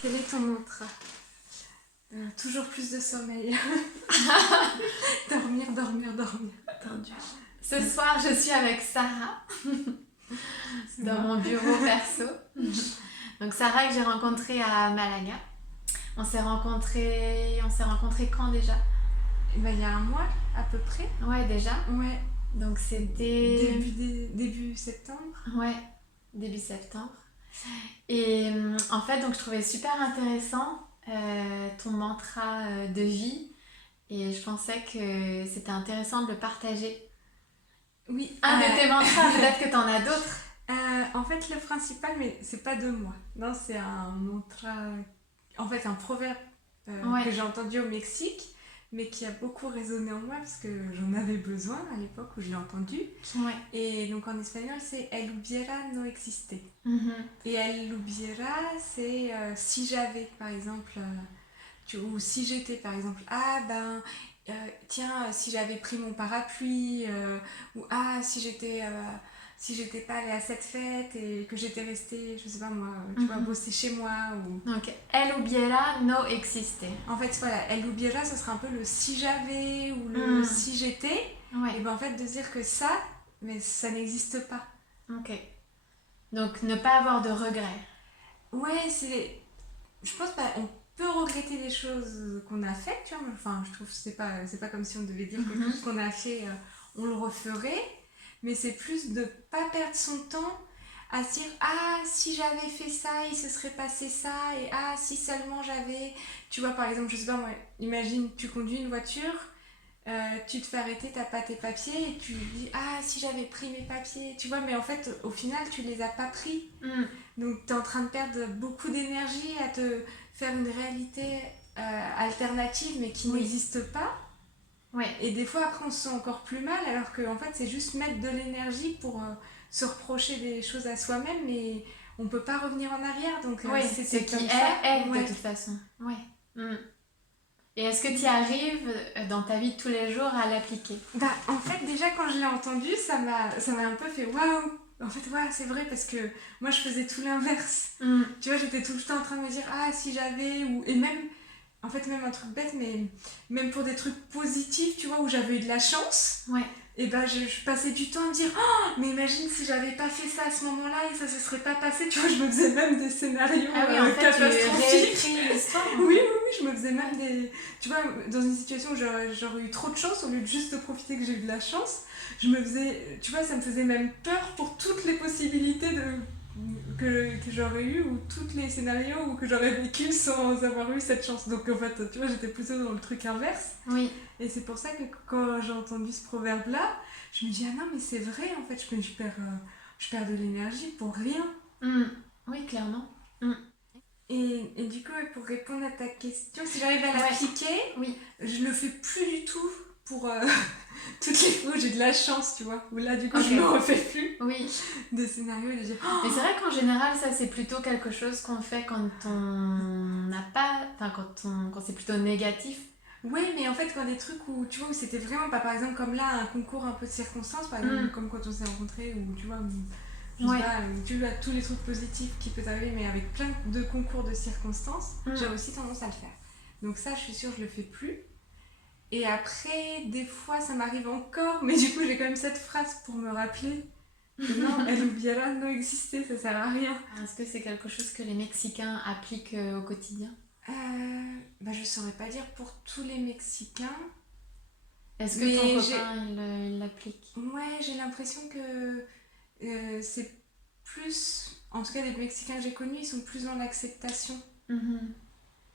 Quel est ton mantra? Toujours plus de sommeil. Dormir, dormir, dormir. Tendu. Ce soir, je suis avec Sarah dans moi. mon bureau perso. Donc Sarah que j'ai rencontrée à Malaga. On s'est rencontrés quand déjà? Et il y a un mois à peu près. Ouais, déjà. Ouais. Donc c'était Début septembre. ouais, début septembre. Et en fait, donc je trouvais super intéressant ton mantra de vie et je pensais que c'était intéressant de le partager. Oui. Un de tes mantras, peut-être que t'en as d'autres. En fait, le principal, mais c'est pas de moi. Non, c'est un mantra. En fait, un proverbe Ouais. que j'ai entendu au Mexique, mais qui a beaucoup résonné en moi parce que j'en avais besoin à l'époque où je l'ai entendu. Ouais. Et donc en espagnol, c'est El hubiera no existe. Mhm. Et El hubiera, c'est si j'avais, par exemple, ou si j'étais, par exemple. Ah ben, tiens, si j'avais pris mon parapluie, ou ah, si j'étais pas allée à cette fête et que j'étais restée, je sais pas moi, tu vois, bosser chez moi. Ou... Donc, el hubiera no existe. En fait, voilà, El hubiera, ce serait un peu le si j'avais ou le si j'étais. Ouais. Et ben en fait, de dire que ça, mais ça n'existe pas. Ok. Donc, ne pas avoir de regrets. Ouais, c'est. Je pense pas. On peut regretter des choses qu'on a faites, tu vois. Enfin, je trouve que c'est pas comme si on devait dire que tout ce qu'on a fait, on le referait. Mais c'est plus de pas perdre son temps à se dire ah, si j'avais fait ça, il se serait passé ça. Et ah, si seulement j'avais. Tu vois, par exemple, je sais pas moi, imagine, tu conduis une voiture. Tu te fais arrêter, t'as pas tes papiers et tu dis ah si j'avais pris mes papiers, tu vois, mais en fait au final tu les as pas pris. Donc t'es en train de perdre beaucoup d'énergie à te faire une réalité alternative mais qui n'existe pas. Ouais. Et des fois après on se sent encore plus mal alors que en fait c'est juste mettre de l'énergie pour se reprocher des choses à soi-même mais on peut pas revenir en arrière. Donc c'est ce qui est de toute façon. Ouais. Et est-ce que tu arrives dans ta vie de tous les jours à l'appliquer? Bah, en fait, déjà quand je l'ai entendu, ça m'a un peu fait waouh! En fait, ouais, c'est vrai parce que moi je faisais tout l'inverse. Tu vois, j'étais tout le temps en train de me dire ah, si j'avais, ou. Et même, en fait, même un truc bête, mais même pour des trucs positifs, tu vois, où j'avais eu de la chance. Ouais. Et bah, je passais du temps à me dire oh, mais imagine si j'avais pas fait ça à ce moment-là et ça se serait pas passé. Tu vois, je me faisais même des scénarios catastrophiques. Oui, je me faisais même des. Tu vois, dans une situation où j'aurais eu trop de chance, au lieu de juste de profiter que j'ai eu de la chance, je me faisais. Tu vois, ça me faisait même peur pour toutes les possibilités que j'aurais eu ou tous les scénarios que j'aurais vécu sans avoir eu cette chance. Donc en fait, tu vois, j'étais plutôt dans le truc inverse. Oui. Et c'est pour ça que quand j'ai entendu ce proverbe-là, je me dis ah non, mais c'est vrai, en fait, je perds de l'énergie pour rien. Oui, clairement. Et du coup, pour répondre à ta question, si j'arrive à l'appliquer, je le fais plus du tout pour toutes les fois où j'ai de la chance, tu vois. Où là, du coup, je me refais plus de scénarios et de dire oh. Mais c'est vrai qu'en général, ça, c'est plutôt quelque chose qu'on fait quand on n'a pas. Enfin, quand c'est plutôt négatif. Oui, mais en fait, quand des trucs où, tu vois, où c'était vraiment pas, par exemple, comme là, un concours un peu de circonstances, par exemple, comme quand on s'est rencontrés, ou tu vois. Je sais pas, tu as tous les trucs positifs qui peuvent arriver, mais avec plein de concours de circonstances, j'ai aussi tendance à le faire. Donc ça, je suis sûre, je le fais plus. Et après, des fois, ça m'arrive encore, mais du coup, j'ai quand même cette phrase pour me rappeler que non, El hubiera no existe, ça sert à rien. Est-ce que c'est quelque chose que les Mexicains appliquent au quotidien? Bah, je saurais pas dire pour tous les Mexicains. Est-ce que ton copain, il l'applique? Ouais, j'ai l'impression que c'est plus, en tout cas les Mexicains que j'ai connus, ils sont plus dans l'acceptation.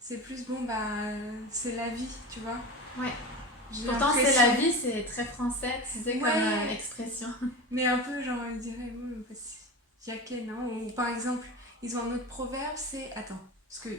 C'est plus bon, bah c'est la vie, tu vois. Ouais. Pourtant c'est la vie, c'est très français, tu sais, comme expression. Mais un peu genre, ils diraient, Jacquet, non? Ou par exemple, ils ont un autre proverbe, c'est, attends, parce que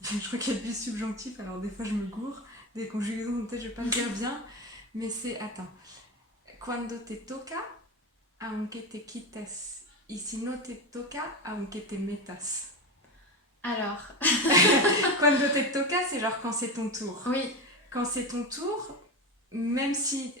je crois qu'il y a du subjonctif, alors des fois je me gourre, des conjugaisons, peut-être je vais pas le dire bien, mais c'est, attends, cuando te toca, aunque te quites, y si no te toca, aunque te metas. Alors Cuando te toca, c'est genre quand c'est ton tour. Oui. Quand c'est ton tour, même si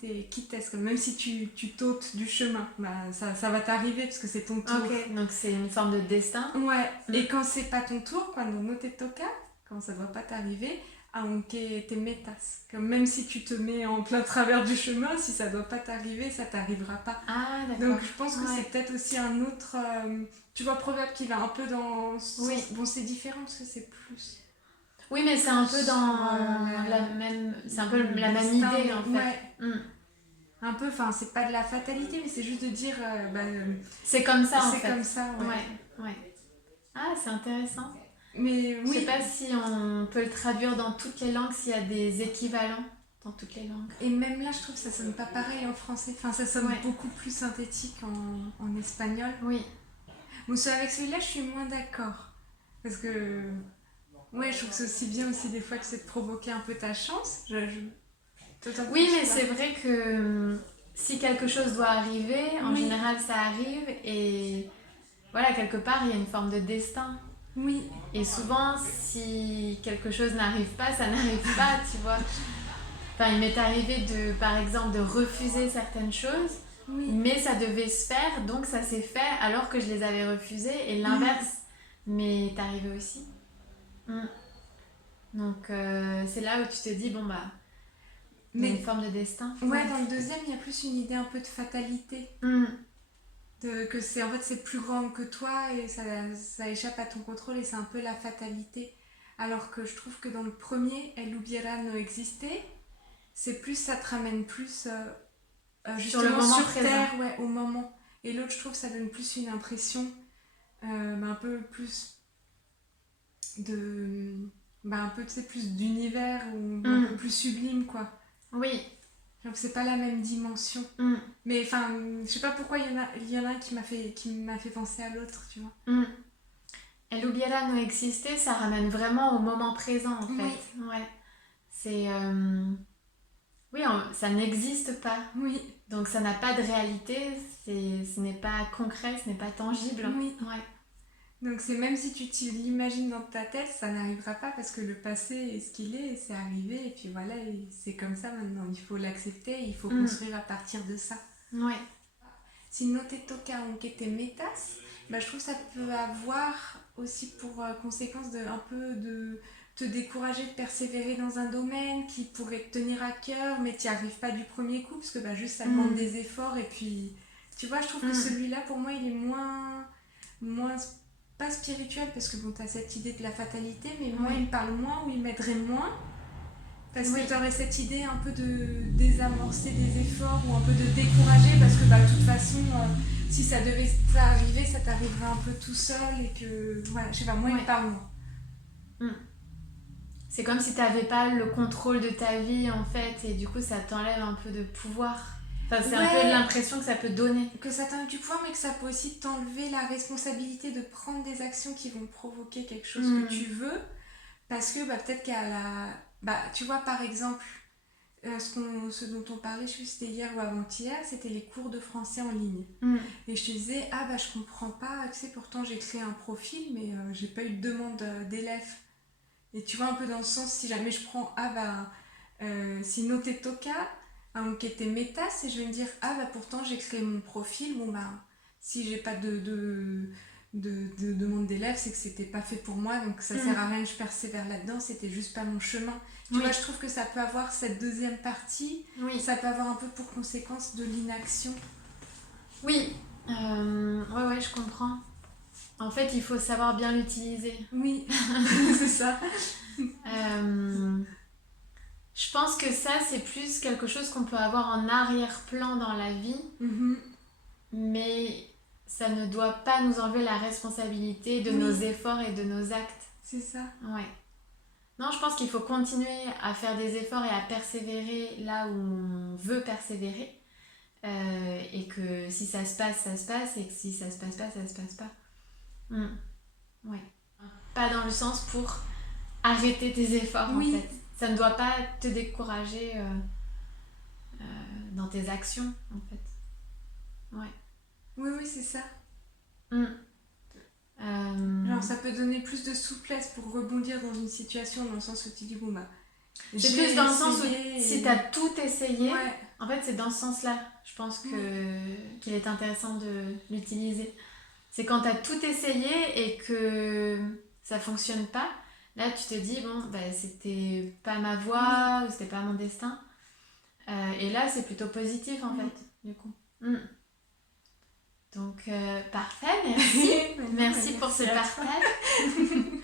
t'es quittesque, même si tu t'ôtes du chemin, bah, ça va t'arriver parce que c'est ton tour. Ok, donc c'est une forme de destin. Ouais, et quand c'est pas ton tour, cuando no te toca, quand ça doit pas t'arriver, aunque te metas. Comme même si tu te mets en plein travers du chemin, si ça doit pas t'arriver, ça t'arrivera pas. Ah, Donc d'accord. je pense que Ouais. c'est peut-être aussi un autre, tu vois, proverbe qui va un peu dans ce Oui. sens. Bon, c'est différent parce que c'est plus Oui, mais c'est un peu sur dans la- la même, c'est un peu le la même destin, idée mais en ouais, fait. Mm. un peu, enfin, c'est pas de la fatalité, mais c'est juste de dire, C'est comme ça en c'est fait. comme ça, ouais. Ouais, ouais. Ah, c'est intéressant. Mais Je sais oui, pas si on peut le traduire dans toutes les langues, s'il y a des équivalents dans toutes les langues. et même là, je trouve que ça sonne pas pareil en français. Enfin, ça sonne Ouais, beaucoup plus synthétique en espagnol. oui. Bon, avec celui-là, je suis moins d'accord. Parce que, ouais, je trouve que c'est aussi bien aussi des fois que c'est de provoquer un peu ta chance. Totalement, Oui, je mais sais pas. c'est vrai que si quelque chose doit arriver, en Oui, général ça arrive et voilà, quelque part il y a une forme de destin. oui, Et souvent, si quelque chose n'arrive pas, ça n'arrive pas, tu vois. Enfin, il m'est arrivé de, par exemple, de refuser certaines choses, oui. mais ça devait se faire, donc ça s'est fait alors que je les avais refusées, et Mm. l'inverse m'est arrivé aussi. Mm. Donc c'est là où tu te dis, bon bah, il y a une Mais, forme de destin. ouais, Ouais. dans le deuxième, il y a plus une idée un peu de fatalité. Mm. Que c'est en fait c'est plus grand que toi et ça échappe à ton contrôle et c'est un peu la fatalité. Alors que je trouve que dans le premier, El hubiera no existé, c'est plus, ça te ramène plus Sur le justement moment sur présent. Terre, ouais, au moment. Et l'autre, je trouve, ça donne plus une impression un peu plus de. Un peu, tu sais, plus d'univers ou un peu Mm. plus sublime, quoi. Oui. Donc c'est pas la même dimension. Mm. Mais enfin, je sais pas pourquoi il y en a un qui m'a fait penser à l'autre, tu vois. Mm. El hubiera no existé, ça ramène vraiment au moment présent en Oui, fait. Ouais. C'est. Oui, ça n'existe pas. oui, Donc ça n'a pas de réalité, ce n'est pas concret, ce n'est pas tangible. oui. Ouais. Donc c'est même si tu l'imagines dans ta tête, ça n'arrivera pas parce que le passé est ce qu'il est, et c'est arrivé, et puis voilà, et c'est comme ça maintenant. Il faut l'accepter, il faut Mm. construire à partir de ça. Ouais. Si no te toca aunque te metas, je trouve que ça peut avoir aussi pour conséquence de un peu de te décourager de persévérer dans un domaine qui pourrait te tenir à cœur, mais tu n'y arrives pas du premier coup, parce que juste ça demande Mm. des efforts, et puis tu vois, je trouve que Mm. celui-là, pour moi, il est moins pas spirituel, parce que bon, tu as cette idée de la fatalité, mais moi, Oui. il me parle moins, ou il m'aiderait moins, parce Oui. que tu aurais cette idée un peu de désamorcer des efforts ou un peu de décourager parce que de toute façon, si ça devait t'arriver, ça t'arriverait un peu tout seul et que, voilà, je sais pas, moi il Ouais. me parle moins. Mm. C'est comme si tu n'avais pas le contrôle de ta vie en fait, et du coup ça t'enlève un peu de pouvoir. Enfin, c'est un peu Ouais, l'impression que ça peut donner. que ça t'enlève du pouvoir, mais que ça peut aussi t'enlever la responsabilité de prendre des actions qui vont provoquer quelque chose que tu veux parce que peut-être qu'à la. Tu vois, par exemple, ce dont on parlait, je sais plus si c'était hier ou avant-hier, c'était les cours de français en ligne. Mm. Et je te disais, je comprends pas, tu sais, pourtant j'ai créé un profil, mais j'ai pas eu de demande d'élèves. Et tu vois, un peu dans le sens, si jamais je prends, si no te toca, aunque te metas, et je vais me dire, pourtant j'ai créé mon profil, si j'ai pas de demande d'élèves, c'est que c'était pas fait pour moi, donc ça sert à rien que je persévère là-dedans, c'était juste pas mon chemin. Tu vois, je trouve que ça peut avoir cette deuxième partie, Oui. ça peut avoir un peu pour conséquence de l'inaction. Oui. Ouais, je comprends. En fait, il faut savoir bien l'utiliser. Oui, c'est ça. Je pense que ça, c'est plus quelque chose qu'on peut avoir en arrière-plan dans la vie, Mhm. mais ça ne doit pas nous enlever la responsabilité de nos efforts et de nos actes. C'est ça. Ouais. Non, je pense qu'il faut continuer à faire des efforts et à persévérer là où on veut persévérer. Et que si ça se passe, ça se passe, et que si ça se passe pas, ça se passe pas. Ouais. Pas dans le sens pour arrêter tes efforts en fait. Ça ne doit pas te décourager dans tes actions en fait. Ouais. Oui, c'est ça. Euh, Genre, ça peut donner plus de souplesse pour rebondir dans une situation, dans le sens où tu dis, C'est J'ai plus dans le sens où essayé si et- tu as tout essayé, Ouais. en fait c'est dans ce sens-là, je pense qu'il est intéressant de l'utiliser. C'est quand tu as tout essayé et que ça fonctionne pas, là tu te dis bon ben c'était pas ma Oui. voie ou c'était pas mon destin. Et là c'est plutôt positif en Mm. fait, du coup. Mm. Donc parfait, merci. Mais non, Merci mais pour ce merci à toi. partage.